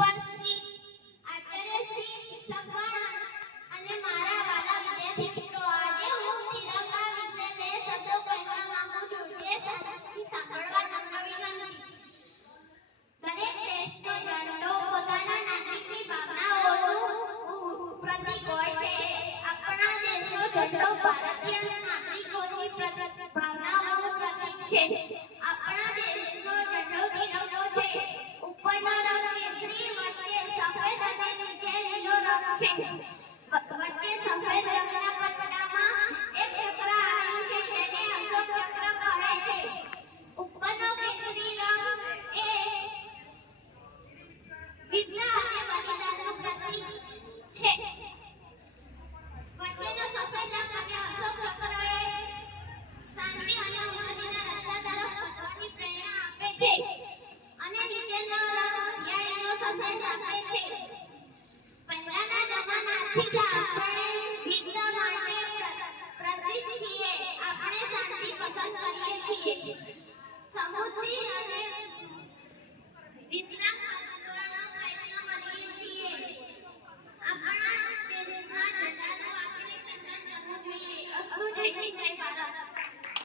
ઉપસ્થિત આચાર્ય શ્રી શિક્ષકગણ અને મારા વાલા વિદ્યાર્થી મિત્રો, આજે હું તિરંગા વિશે બે શબ્દો કહેવા માંગુ છું. તે શાંતિથી સાંભળવા નમ્ર વિનંતી. દરેક દેશનો ઝંડો પોતાના નાગરિકની ભાવનાઓનું પ્રતીક હોય છે. આપણા દેશનો ઝંડો ભારતીય નાગરિકોની ભાવનાઓનું પ્રતીક છે. આપણા દેશનો ઝંડો તિરંગો છે. ઉપરનો રંગ કેસરી, વચ્ચે સફેદ અને નીચે લીલો રંગ છે. વચ્ચે સફેદ રંગના પટ્ટામાં એક ચક્ર આવેલું છે, જેને અશોક ચક્ર કહે છે. ઉપરનો કેસરી રંગ એ વિદ્યા અને બલિદાનનું પ્રતીક છે. વચ્ચેનો સફેદ રંગ અને અશોક ચક્ર એ શાંતિ અને ઉન્નતિના રસ્તા તરફ વધવાની પ્રેરણા આપે છે. અને નીચેનો રંગ હરિયાળીનો સંદેશ આપે છે. પહેલાના જમાનાથી જ આપણે